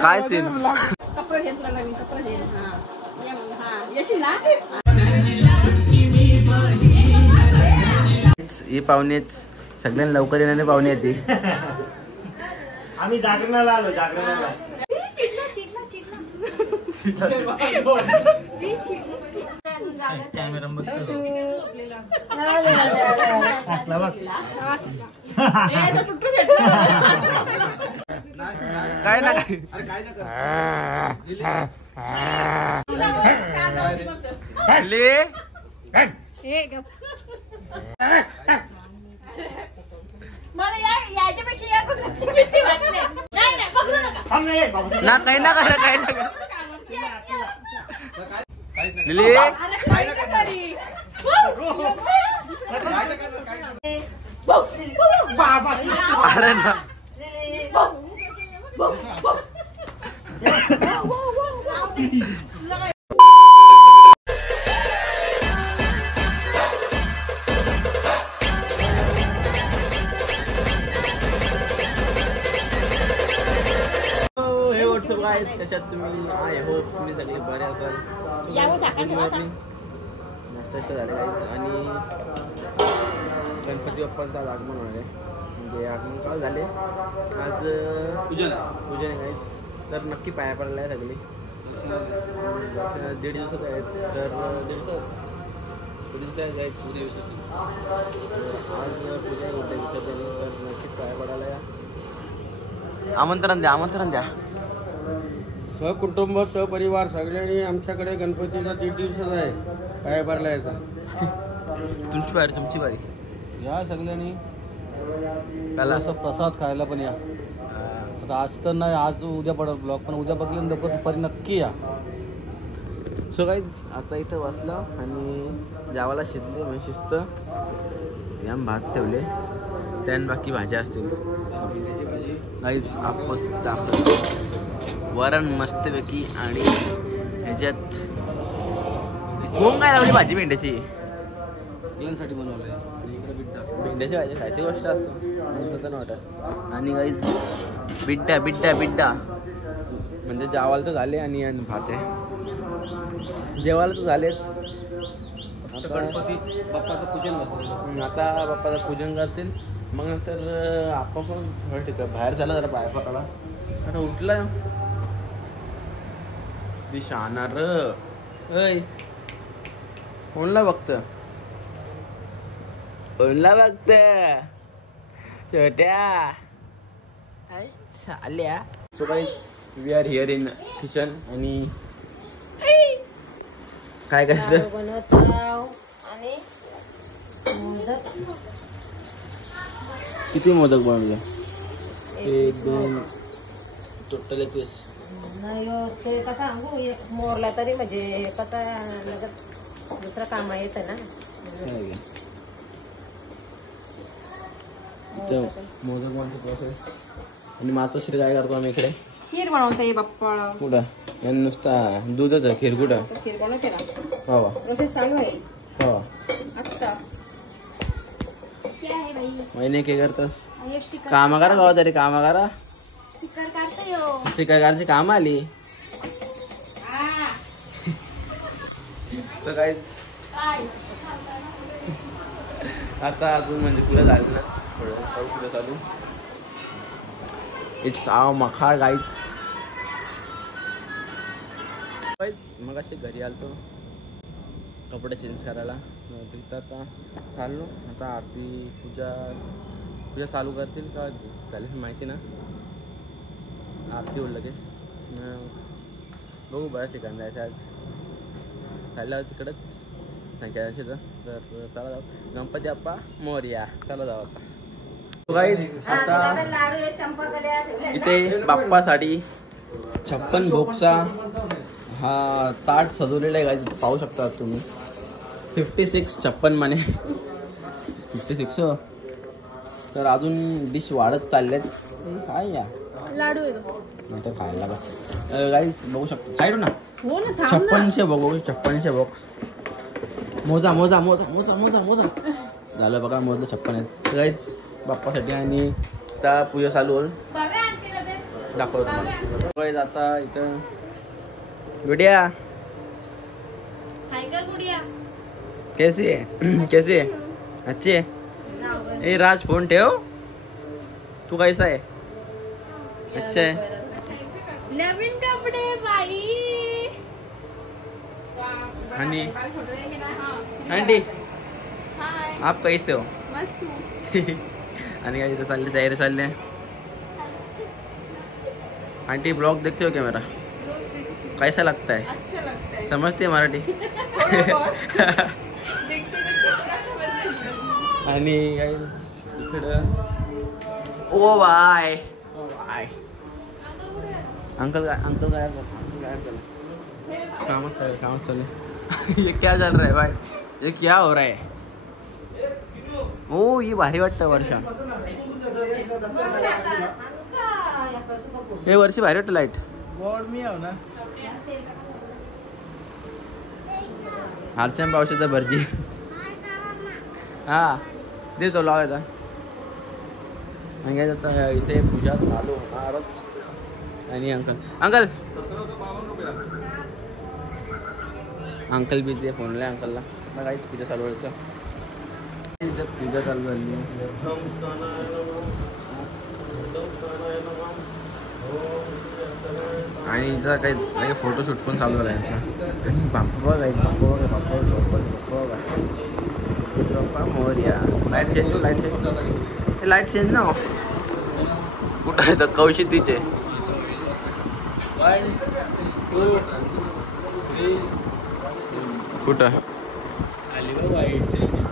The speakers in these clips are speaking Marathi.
काय सीन ही पाहुणे सगळ्यांना लवकर येणारे पाहुणे येते. आम्ही जागरणाला आलो जागरणाला. काय ना मला याच्यापेक्षा या कुत्र्याची भीती वाटली. नाही नाही पकडू नका. ना काही ना काय काही ना लिली अरे ना कशात तुम्ही आय होप तुम्ही सगळे बरे असाल. नाश्ता झाले आणि गणपती बाप्पांचं आगमन होणार म्हणजे आगमन काल झाले. आज पूजन आहे काहीच तर नक्की पाया पडला आहे सगळे. 1.5 दिवसात आहेत तर 1.5 दिवसात जायचं आज पूजा आहे 1 दिवसात तर नक्कीच पाया पडायला या. आमंत्रण द्या सहकुटुंब सहपरिवार सगळ्यांनी आमच्याकडे गणपतीचा 1.5 दिवसाचा आहे पाया पडला याचा. तुमची बारी या सगळ्यांनी त्याला प्रसाद खायला पण या. आता आज तर नाही आज उद्या पडत ब्लॉग पण उद्या बघल्यानंतर दुपारी नक्की या. सो गाईज आता इथं बसलं आणि जावाला शिजले म्हणजे शिस्त याम भात ठेवले त्यान बाकी भाज्या असतील. गाईज वरण मस्तपैकी आणि ह्याच्यात कोण काय लावली भाजी भेंड्याची मुलांसाठी बनवलंय. भेंड्याची भाजी खायची गोष्ट असतं वाटत. आणि गाईज बिड्डा म्हणजे जेवायला तर झाले आणि भात आहे. जेवायला तर झालेच. गणपती बाप्पाचं पूजन करतील. आता बाप्पाचं पूजन करतील मग नंतर आपण पण थोडं ठिकाण बाहेर झालं जरा बाहेर पडायला. आता उठला दिशाणार अय कोणला बघत छोट्या आल्या. So guys we are here in kitchen आणि काय करायचं आणि किती मोदक बनवले 1 2 टोटल 21. नाही ते का सांगू मोरला तरी म्हणजे पता लगत दुसरं काम येतं ना. मोदक बनवतो प्रोसेस आणि मातोश्री काय करतो आम्ही इकडे खीर बनवते बाप्पा. कुठं यांनी नुसता दूधच आहे खीर कुठं खीर बनवते ना खावा प्रोसेस चालू आहे खावा. आता क्या है भाई महिने काय करतस काम करा खावा तरी काम करा स्टिकर काढते हो चिकनकारची काम आली. तर काहीच आता अजून म्हणजे पुढे झालं ना थोडं पुढे चालू. इट्स आव मखाळ गाईच. मग असे घरी आलतो कपडे चेंज करायला तिथं आता चाललो. आता आरती पूजा चालू करतील का झाली माहिती ना. आरती होईल लगेच बघू बऱ्याच ठिकाणी जायचं आज खायला तिकडंच नाही काय तर चला जाऊ. गणपती बाप्पा मोरया चला जाऊ आता. आता इथे बाप्पासाठी 56 भोगचा हा ताट सजवलेला आहे गाईज पाहू शकता तुम्ही. 56 56 माने 56. तर अजून डिश वाढत चालल्यात. काय या लाडू नंतर खायला गाईज बघू शकतो साईड ना 5600 बघू 5600 बॉक्स. मोजा मोजा मोजा मोजा मोजा मोजा झालं बघा मोजलं 56 आहेत गाईज बाप्पासाठी. आणि आता पूजा चालू होईल, दाखवतो तुम्हाला. आता इथं गुडिया कैसी है? कैसी है? अच्छी है. ए राज फोन ठेव. तू कैसा आहे? अच्छा है. नवीन कपडे बाई. आणि आंटी हाय आप कैसे हो? मस्त. आणि काय इथं चालले तयारी चालली आहे. आंटी ब्लॉग देखते हो क्या मेरा? कैसा लगता है? अच्छा लगता है. समजते मराठी? आणि काय इकडं ओ बाय बाय. अंकल काय कामच चालू. ये क्या चल रहा है भाई? ये क्या हो रहा है? ओ ये भारी वाटतं वर्षा. हे वर्षी भारी वाटतं लाईट. अर्चन पावसाचा भरजी. हा देतो लावायचा. इथे पूजा चालू होणारच. आणि अंकल बी ते फोनला अंकलला काहीच पूजा चालू व्हायचं. पूजा चालू झाली. आणि इथं काही फोटोशूट पण चालू झाला यांचा. बाप्पा मोरया. लाईट चेंज ना. कुठं आहे तर कौशितीचे. कुठं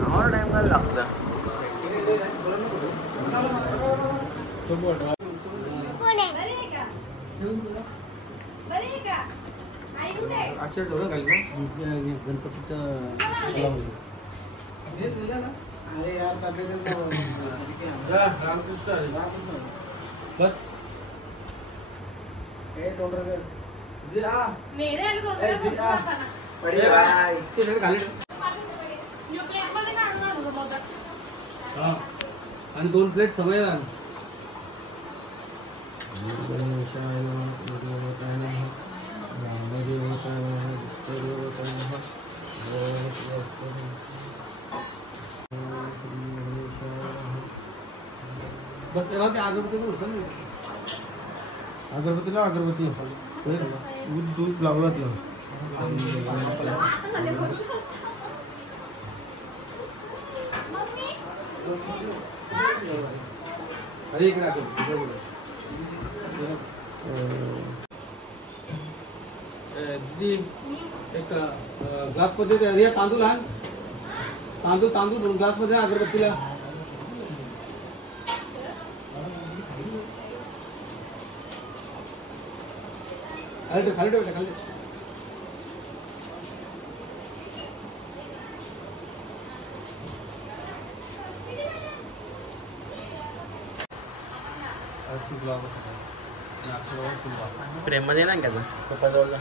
आम्हाला टाइम काय लागतं. बस आणि 2 प्लेट समय बस तेव्हा ते अगरबत्तीला अगरबत्ती दूध लावला तिला. अरे इकडे दीदी एक ग्लास मध्ये तांदूळ आण. तांदूळ ग्लास मध्ये अगरबत्तीला. खाली ठेव. प्रेम मध्ये ना का पप्पा जवळ.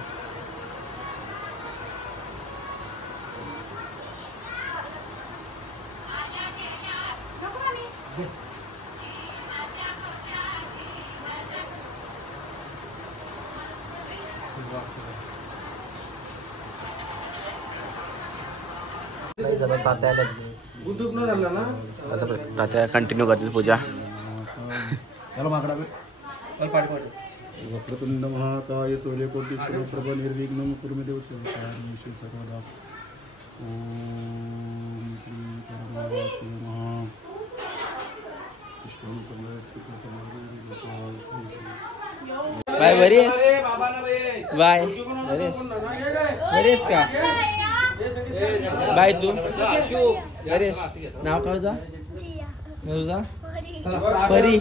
तात्या कंटिन्यू करतील पूजा. वक्रतुंड महाकाय सूर्यकोटि सूर्यप्रभ निर्विघ्नं कुरु मे देव सर्वकार्येषु सर्वदा. ओम श्री परमात्मने नमः. विष्णु समस्त बाय बरी बाय बरीस का बाय. तू बरीस. नाव काय तुझा? परी.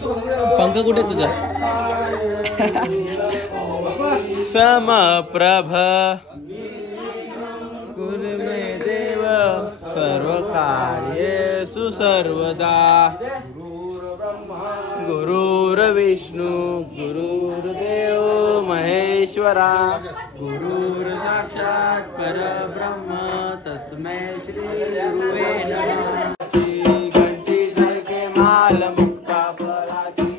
पंख कुठे तुझा? समप्रभ गुरु मे देव सर्व कार्येषु सर्वदा. गुरुर्विष्णु गुरुर्देव महेश्वरा. गुरुर् साक्षात् परब्रह्म तस्मै श्री गुरुवे नमः. घंटी सारखे माल मुक्ता फळाची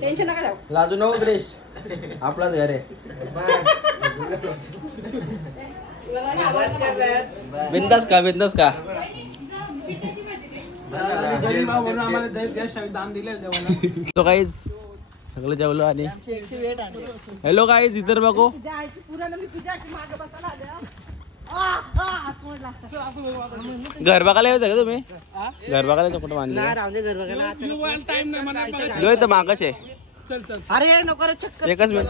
टेन्शन नका जाऊ. लाजू नको क्रिश, आपलाच घर आहे. बिंदास का बिंदास का. तो काहीच सगळं जेवलो आणि हॅलो काहीच इतर बघू घर बघायला येऊ का तुम्ही. घर बघायला कुठं बांधलं तर मागच आहे. अरे नको रे चक्कर. एकच मिनिट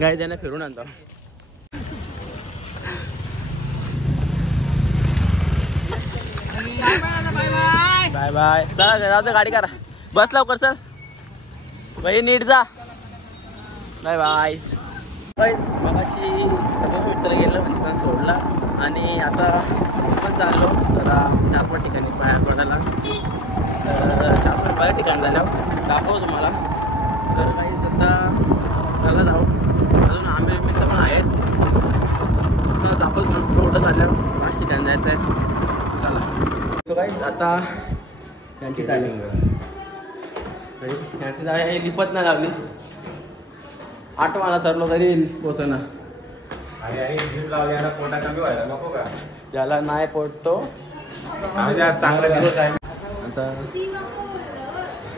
गाय त्यांना फिरून आणतो. Bye bye. चला जाऊ गाडी करा. बस लवकर चल बाई नीट जा. Bye bye. मगाशी सगळं मित्र गेलं म्हणजे त्यांना सोडला आणि आता पण चाललो जरा 4-5 ठिकाणी पाया पडायला. तर 4-5 ठिकाण झाल्यावर दाखवू तुम्हाला. तर काही आता चला जाऊ. अजून आंबे मित्र पण आहेत. तर दाखवू कुठं झाल्यावर 5 ठिकाण जायचं आहे. चला तो काही आता यांची टायमिंग यांची जागा हे लिपत नाही लावली. 8 वाजता सरलो तरी पोचना. त्याला नाही पोटतो चांगला दिवस आहे. आता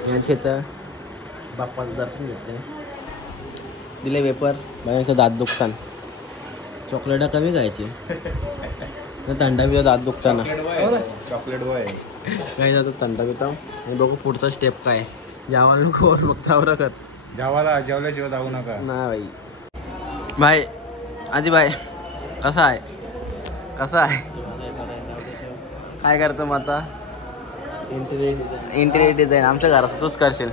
यांचे तर बाप्पाचं दर्शन घेतलं. दिले पेपर. बायांचं दात दुखतान. चॉकलेट कमी खायची. थंडा पिता दात दुखताना. चॉकलेट बॉय काही जातो थंडा पिता. आणि बघू पुढचा स्टेप काय. जेवायला नको बघता बरं कर. जेवल्याशिवाय जाऊ नका. नाही बाई. बाय आजी बाय. कसा आहे कसा आहे काय करतो मग आता. इंटिरियर डिझाईन आमच्या घरात तूच करशील.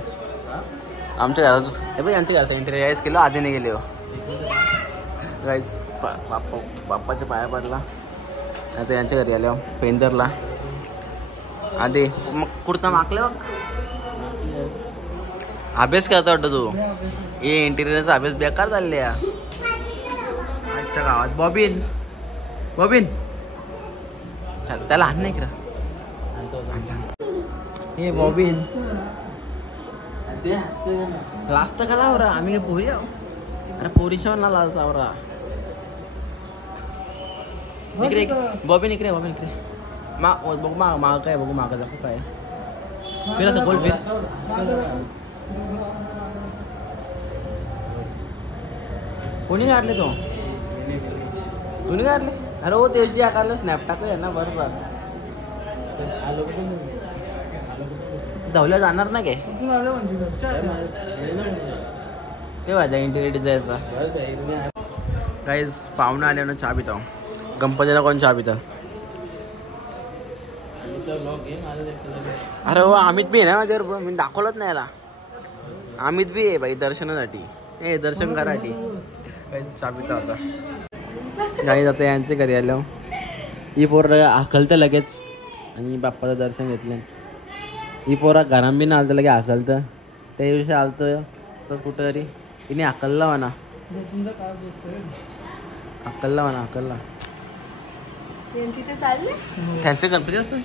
आमच्या घरात तूच हे बाई यांच्या घराचं इंटिरियर केलं. आधी नाही गेले हो गाईच. बाप्पाच्या पाया पडला. आता यांच्या घरी आल्या पेंदरला. आधी मग कुर्ता मागले बघ. अभ्यास करता वाटतं तू. हे इंटिरियरचा अभ्यास बेकार चालले आजच्या गावात. बॉबिन बॉबिन त्याला हाण नाही करा. हे बॉबिन लाजत का लावरा. आम्ही पोरी आहो. अरे पोरीच्या ना लाजत लावरा. इकडे बॉबिन इकडे बॉबिन इकडे बघू माग काय बघू माग दाखव काय फिर असं बोल फिर. कोणी काढले तो. कोणी काढले. अरे हो तेवशी आकारलं स्नॅप टाकूया ना बरोबर. धावल्या जाणार ना काय ते माझ्या इंटिरियर जायचा. काही पाहुणं आल्यानं चहा पिता. गणपतीला कोण चहा पिता. अरे हो अमित बी आहे ना माझ्यावर. मी दाखवलंच नाही याला. अमित बी आहे बाई दर्शनासाठी. हे दर्शन करासाठी चहा पिता होता. काही जातं यांच्या घरी आलं. ही पोर हाकलतं लगेच आणि बाप्पाचं दर्शन घेतलं. ही पोरा घरात बी ना आलं लगे हाकलतं. त्या दिवशी आलतं तर कुठं तरी तिने हाकलला म्हणा. हाकलला म्हणा हाकलला. त्यांचे गणपती असतो.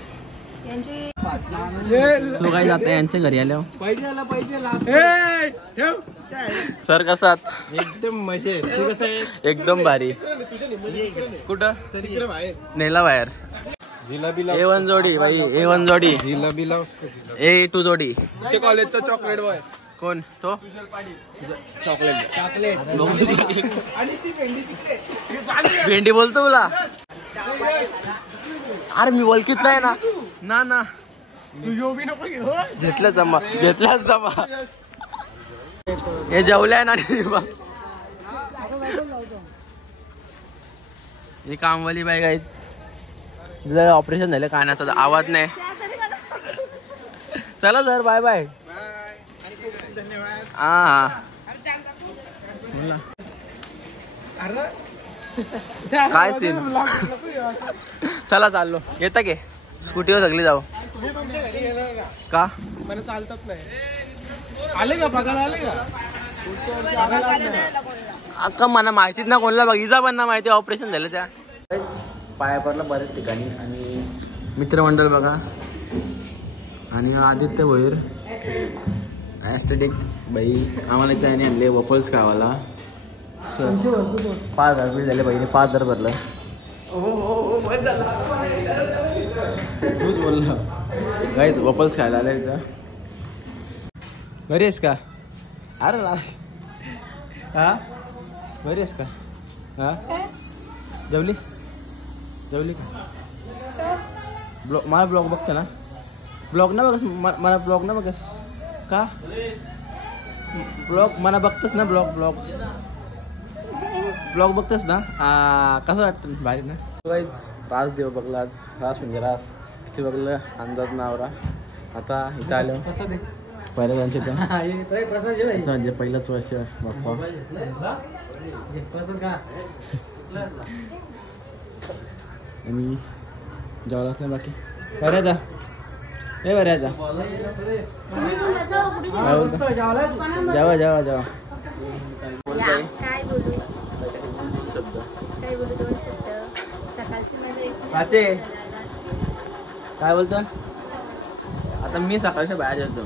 तो काही जात यांच्या घरी आल्यावर सर कसात. एकदम मजेत. तू कसं आहे. एकदम भारी. कुठं नेला बाहेर. A1 जोडी बाई. A1 जोडी. A2 जोडी. कॉलेजचा चॉकलेट बॉय कोण तो. चॉकलेट भेंडी बोलतो तुला. अरे मी बोलकीत नाही ना ना घेतलं जमा घेतलाच जमा. हे जेवलंय ना. ही कामवाली बाई गाईच. तुझं ऑपरेशन झालं कानाचा आवाज नाही. चला सर बाय बाय. हा बोला काय सीन. चला चाललो. येता की स्कूटीवर सगळी जाऊ का मला चालतात नाही. आले का बघायला आले का अक्का मला माहितीच ना कोणाला बघितला पण ना माहिती ऑपरेशन झालं त्या पाया पडलं बऱ्याच ठिकाणी. आणि मित्रमंडळ बघा आणि आदित्य भोईर ॲस्टेटिक बाई आम्हाला त्याने आणले वफल्स खावाला. 5,000 रुपये झाले बाईने 5,000 भरलं. तूच बोलला गाईच वफल्स खायला आले इथं. घरी आहेस का. अरे हा बरी आहेस का. हा जेवली जेवली का. ब्लॉग मला ब्लॉग बघते ना. ब्लॉग ना बघस मला ब्लॉग ना बघस का. ब्लॉग मला बघतोस ना. ब्लॉग ब्लॉग ब्लॉग बघतोस ना. कसं वाटतं भारी ना. राज देव बघला आज. राज म्हणजे राज किती बघलं अंदाज नावरा. आता इथं आलो पहिल्या त्यांचे म्हणजे पहिलंच वर्ष बाप्पा. आणि जेवलाच नाही बाकी. बऱ्याचा ए बऱ्याचा जेवा जेवा जेवा. काय बोलू शब्द काय बोलू 2 शब्द. सकाळची वाचे काय बोलतो. आता मी सकाळच्या बाहेर येतो.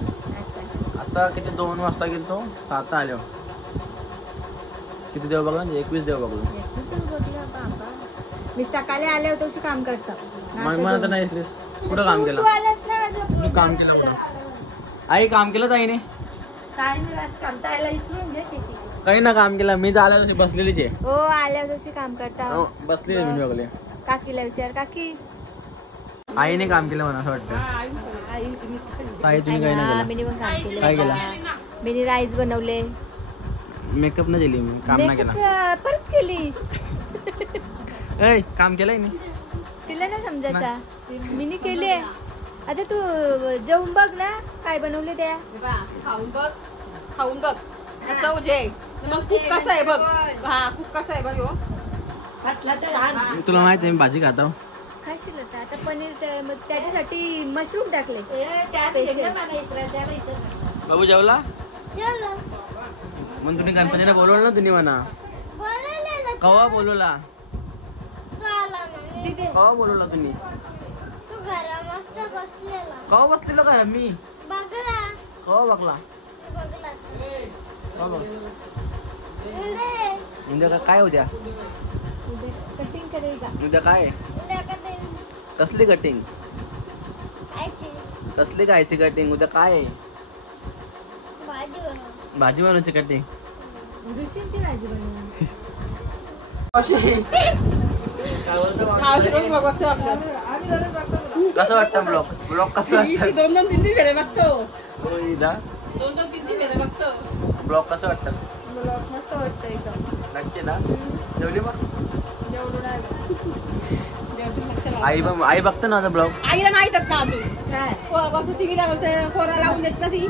आता किती 2 वाजता गेलो. आता आलो किती देव बघला 21 देव बघलो. मी सकाळी आले होते तशी काम करता. मग मला तर नाही कुठं काम केलं. मी काम केलं. आई काम केलं ताईने काही ना काम केलं. मी तर आल्या तशी बसलेलीच आहे. हो आल्या दिवशी काम करता बसलेली मी बघले. काकीला विचार काकी. आईने काम केलं म्हणा असं वाटतं. ताई तुम्ही काही नाही मी पण काम केलं. काय केलं. मी राईस बनवले. मेकअप नाही केली मी. काम नाही केला. परत केली. ए काम केलंय मी. तिला नाही समजायचा. मी केले. आता तू जेवून बघ ना काय बनवले त्या. खाऊन बघ खाऊन बघ चव जे. मग कुक कसा आहे बघ. हा कुक कसा आहे बघ. तुला माहिती आहे मी भाजी खाता. खाशील आता पनीर. मग त्याच्यासाठी मशरूम टाकले. बाबू जेवला मग तुम्ही गणपतीला बोलवलं ना. तुम्ही म्हणा कवा बोलवला. कवा बोलवला तुम्ही. कवा बसलेलो का मी. कवा बघला उद्या काय उद्या. कटिंग करेगा. उद्या काय कसली कटिंग. कसली खायची कटिंग. उद्या काय भाजी बनवायची कटिंग. ऋषींची भाजी बनवली. कसं वाटतं ब्लॉग. ब्लॉग कसं वाटतं. 2-3 फेरे बघतो. 2-3 फेरे बघतो. ब्लॉग कसं वाटतं. मस्त वाटतं एकदम. नक्की ना. जेवली मग आई आई बघते ना ब्लॉग. आईला माहितच ना अजून काय बघतो टीव्हीला बघते. पोरा लावून देत ना ती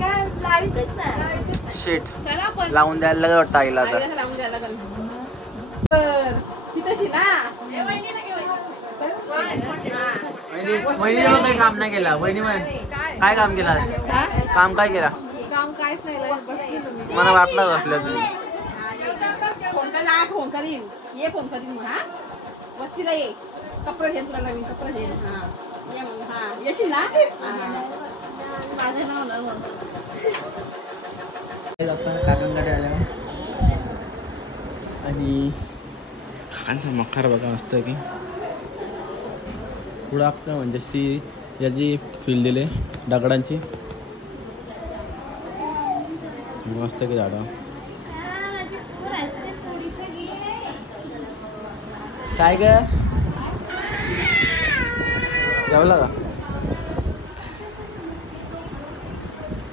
काय लावितच ना. शेट चला आपण लावून द्यायला लागलं वाटतं आईला आता. आईला लावून द्यायला लागलं. ती तशी ना. वहिनी काही काम नाही केला. वहिनी काय काम केलं. काम काय केला. काम काहीच नाही. बसली मला वाटलं बसल्या तुम्ही. फोन कर. फोन करीन. ये फोन करीन मग. हा वस्तीला ये. कपडे घे तुला नवीन कपडे घे. हा ये मग. हा येशील ना. माझं नाव ना मग काकांकडे आल्या आणि काकांचा मखार बघा मस्त की पुढं आपलं म्हणजे अशी याची फील दिले दगडांची मस्त की झाडं. काय ग जेवला का.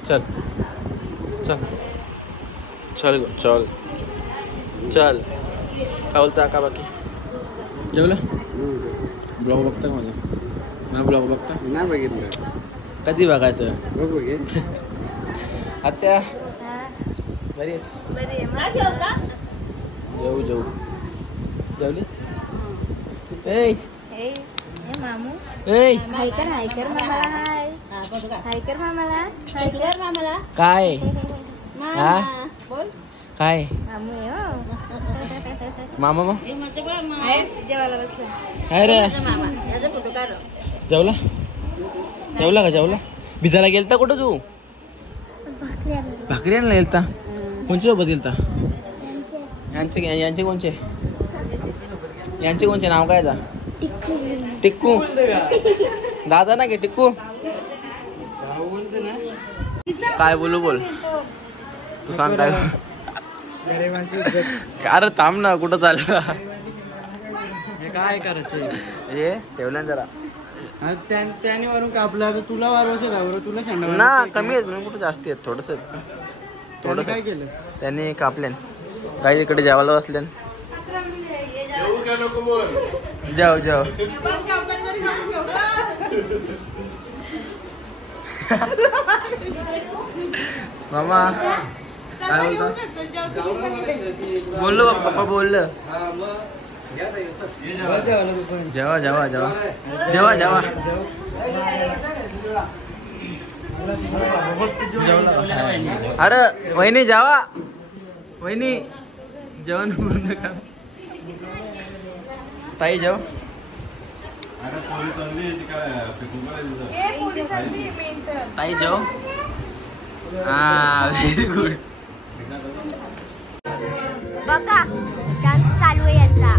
चल चल चल चल चल काय बोलता का बाकी जेवलं ब्लॉग बघता का माझा? नाही ब्लॉग बघता? नाही बघितलं. कधी बघायचं? बघू घे. आत्या बरी आहेस? जेऊ जेवली? ए मामू ए हाय कर मामाला हाय कर मामाला काय हा बोल काय मामू आहे हो. मामा मग जेवायला बसला काय रे जेवला का जेवला? भिजायला गेलता कुठं तू? भाकरी आणला गेलता? कोणच्या सोबत गेलता? यांचे कोणचे नाव काय जा? टिक्कू दादा ना के टिक्कू काय बोल तू सांग काय? अरे थांब ना कुठं चालला? काय करायचं हे ठेवलं जरा त्याने वरून कापलं आता तुला वारवायचं तुला सांगा ना कमी आहेत म्हणून कुठं जास्ती आहेत थोडस काय केलं त्यांनी कापल्यान काही इकडे जेवायला बसल्यान जाऊ मामा काय बोलतो? बोललो पप्पा बोललं जेवा अरे वहिनी जावा वहिनी जेवण बनवू नका ताई जेव ताई जेव व्हेरी गुड बघा डान्स चालू आहे यांचा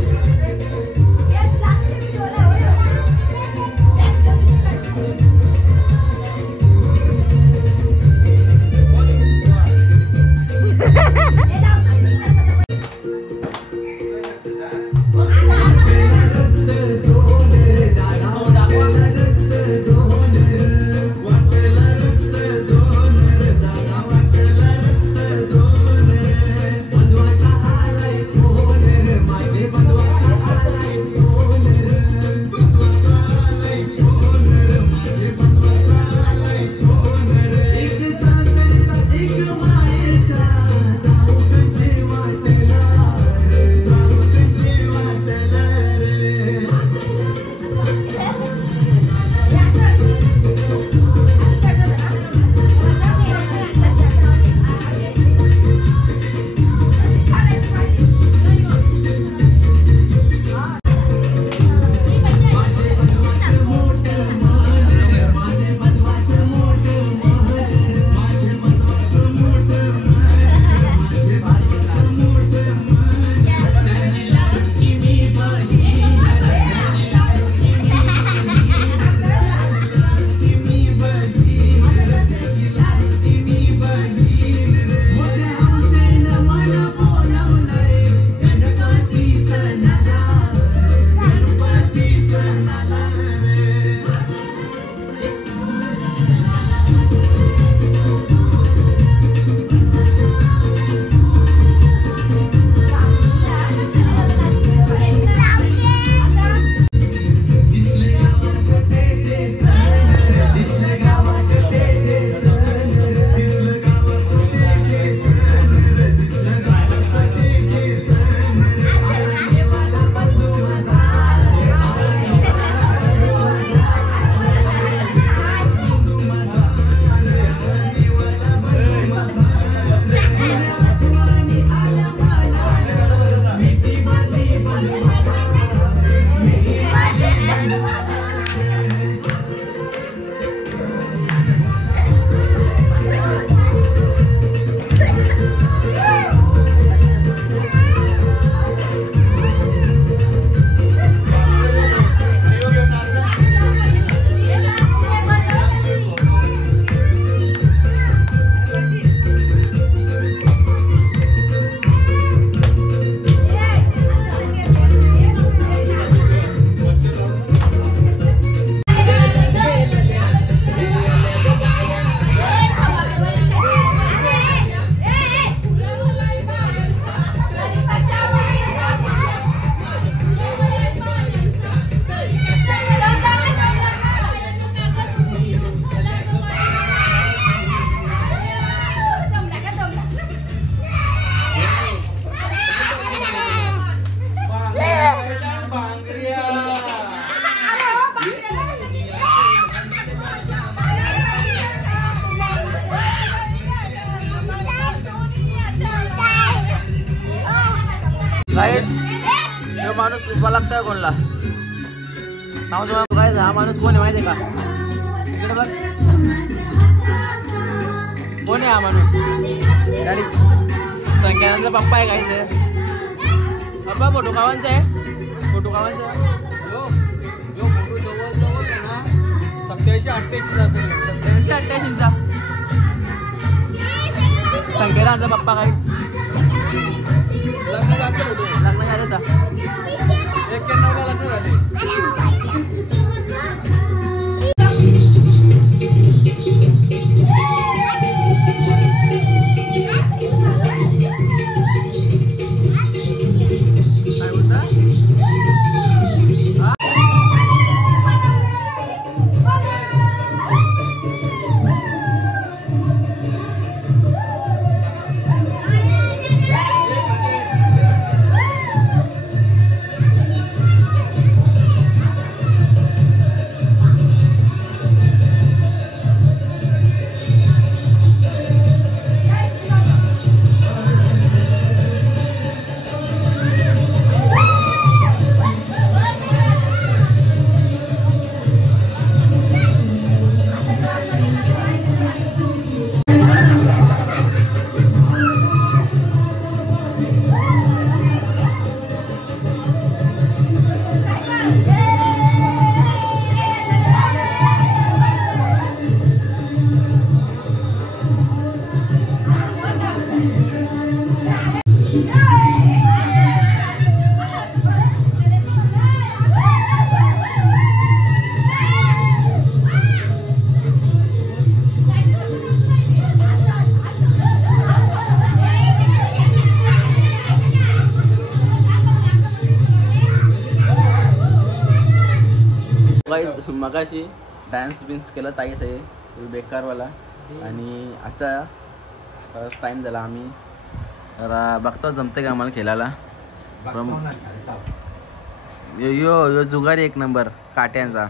माणूस उभा लागतोय कोणला काय हा माणूस कोण आहे माहितीये का इकडे बघ कोण आहे हा माणूस गाडी संख्याचा पप्पा आहे काहीच पप्पा फोटो कावांचा आहे फोटो कावांचा जो फोटो जवळ जवळ आहे ना 87-88 असेल 87-88चा संख्याचा पप्पा काही लग्न झालं का 91ला लग्न झाले मगाशी डान्स बिन्स केला ताईच आहे बेकारवाला आणि आता टाइम झाला आम्ही बघतो जमते का आम्हाला खेळायला यो जुगारी एक नंबर काट्यांचा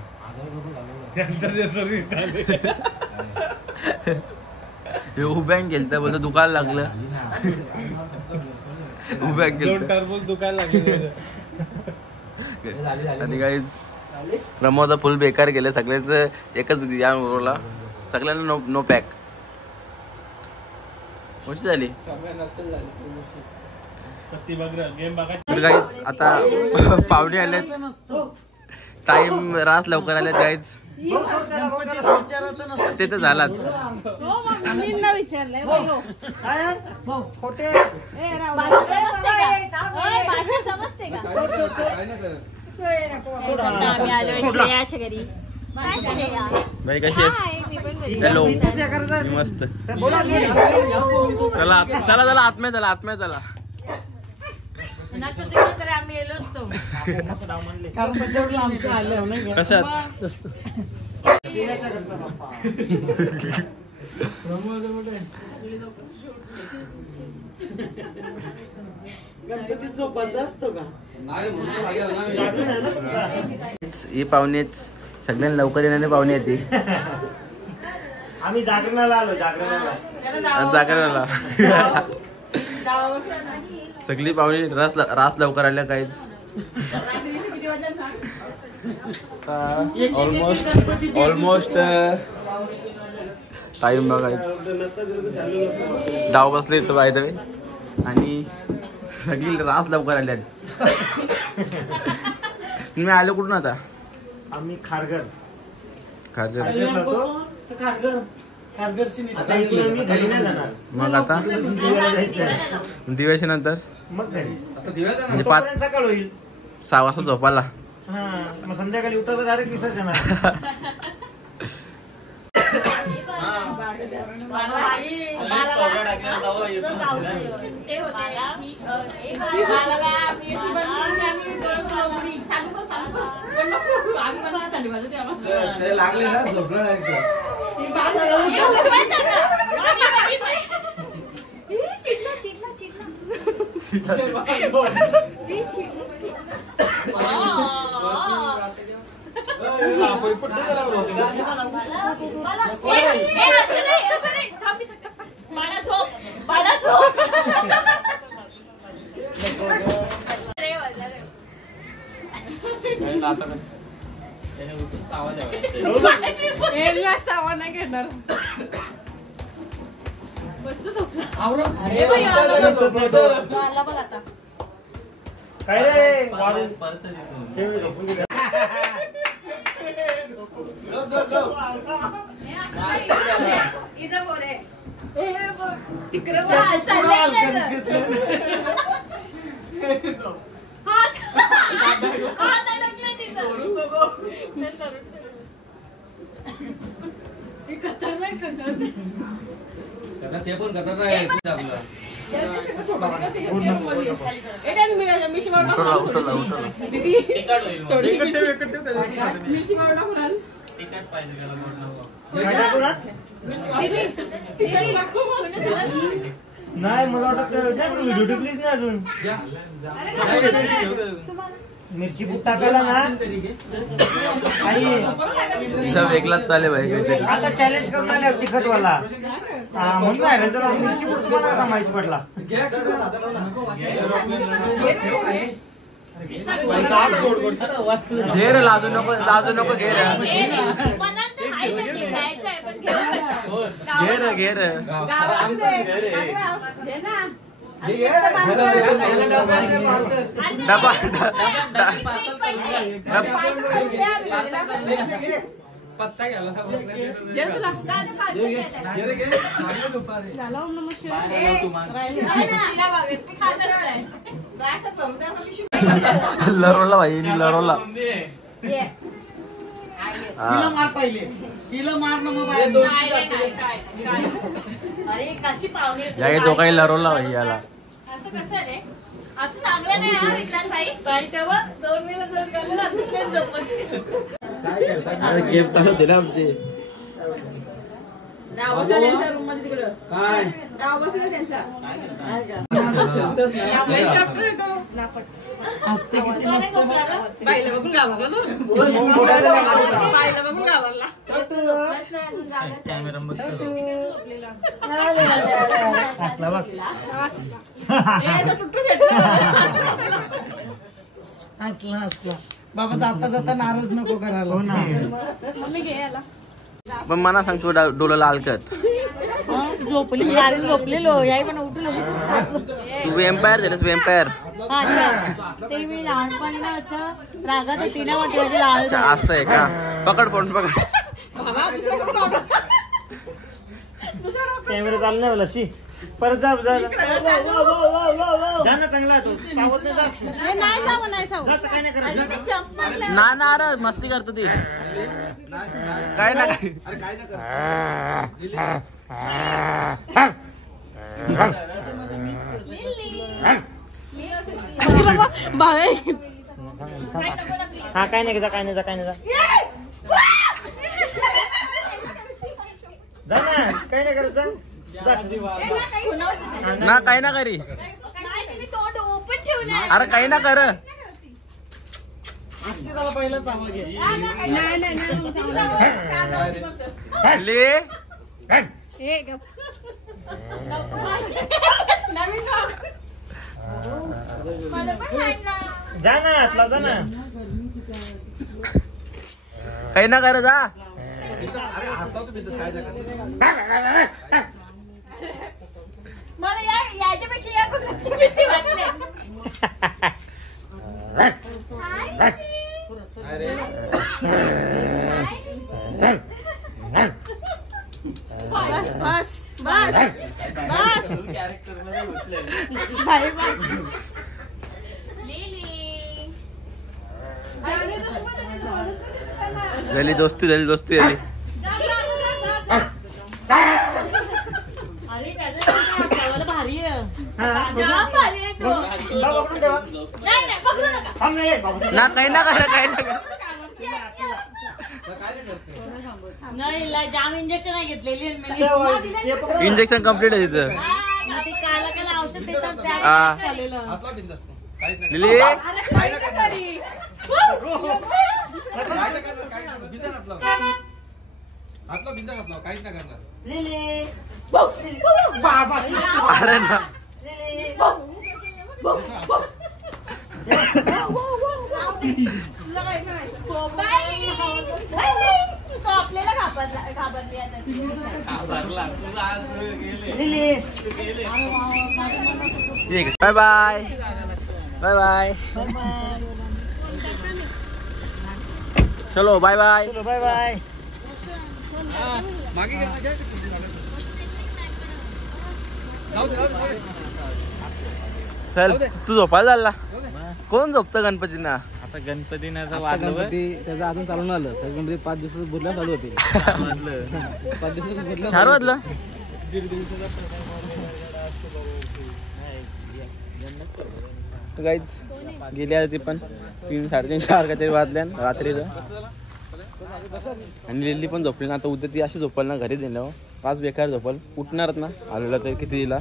उभ्यान गेलता बोलतो दुखायला लागलं उभ्यान गेलं दुखायला लागलं आणि काहीच प्रमोद फुल बेकार गेले सगळ्यांचं एकच या रोला सगळ्यांना नो पॅक कशी झाली आता पावणे आले टाइम रात लवकर आले गाईज ते तर झालाच भाई कशी आहेस हॅलो मस्त चला चला चला आत्म्या चला आत्म्या चला कशात ही पाहुणे सगळ्यांना लवकर येणारे पाहुणे येते आम्ही जागरणाला आलो जागरणाला सगळी पाहुणे रास लवकर आल्या काहीच ऑलमोस्ट टाइम बघा डाव बसले इथं बाय द वे आणि सगळी रास लवकर आल्या तुम्ही आलो कुठून आता आम्ही खारघर मग आता दिव्याच्या नंतर मग घरी म्हणजे 5 सकाळ होईल 6 वाजता झोपायला मग संध्याकाळी उठवलं डायरेक्ट विसर्जन लागले ना झोपलं नाही एला चावा नाही घेणार मस्त झोपला आला बघ आता काय रे वाढून ठेव, झोपून घे. इथं बोर आहे तिकडे चाललंय हात अडकलाय तिथं खतरनाक ते पण खतरनाक आहे आपलं. नाही मला वाटत व्हिडिओ टिकलीच नाही अजून. मिरची पूड टाकायला ना वेगळाच चालेल भाई. आता चॅलेंज करून आले तिखटवाला म्हणून नाही तर मिरची पूड तुम्हाला कसा माहित पडला. घे रे, लाजू नको घे रे. घे रे डबा पत्ता घ्यायला लरोला भाई लरोला मार पाहिले तिला मार या तो काही लरोला भाई याला. असं कसं रे असं चांगलं नाही हा विक्रांत भाई. तेव्हा 2 मिनिट गेम चालू होते ना आमचे. रूम मध्ये तिकडं काय गाव बसला त्यांचा असते किती मस्त पाहिलं बघून गावाला पाहिलं बघून गावाला कॅमेरा असला बघ असला बाबा जाता जाता नाराज नको करायला. हो ना मम्मी घे याला पण मला सांगतो डोलं लालकत झोपली झोपलेलो याही पण उठू तू वेम्पायर झालंस वेम्पायर. अच्छा ते मी लहानपणी ना असं रागात होती ना मग माझी लाल अच्छा असं आहे का. पकड फोन पकड. कॅमेरा चालू नाही मला शी परत जा ना चांगला तो सावध नाही जा काय नाही करत ना अरे मस्ती करतो ती काय ना काय. हा काय नाही जा काय नाही जा ना काय नाही करत जा ना काही ना करी. तोंड ओपन ठेवलंय. अरे काही ना कर. अक्षताला पहिलं सावं घे. ले जा ना आतला जा ना काही ना कर जा. मला याच्यापेक्षा या कुत्र्याची भीती वाटली. बस बस बस बस भाई झाली दोस्ती झाली. अरे त्याचं भारी आहे ना काही ना कर काही ना कर. नाही जाम इंजेक्शन आहे घेतलेली इंजेक्शन कम्प्लीट आहे तिथं. काला औषध देतात हा. लिली अरे ना तो आपल्याला घाबरली आता. Bye bye bye bye. चलो बाय बाय. Bye bye. चल तू झोपायला झाला. कोण झोपतं गणपतींना? आता गणपतीनं त्याचं अजून चालून आलं तर गणपती 5 दिवस बुडला चालू होते. 5 दिवस बुडला 4 वाजलं. गाईच गेली आहे ती पण 3 3:30 4 काहीतरी वाजल्या रात्रीचं. आणि लिल्ली पण झोपली ना. आता उद्या ती अशी झोपल ना घरी दिल्यावर 5 बेकार झोपल. उठणारच ना आलेला तर किती दिला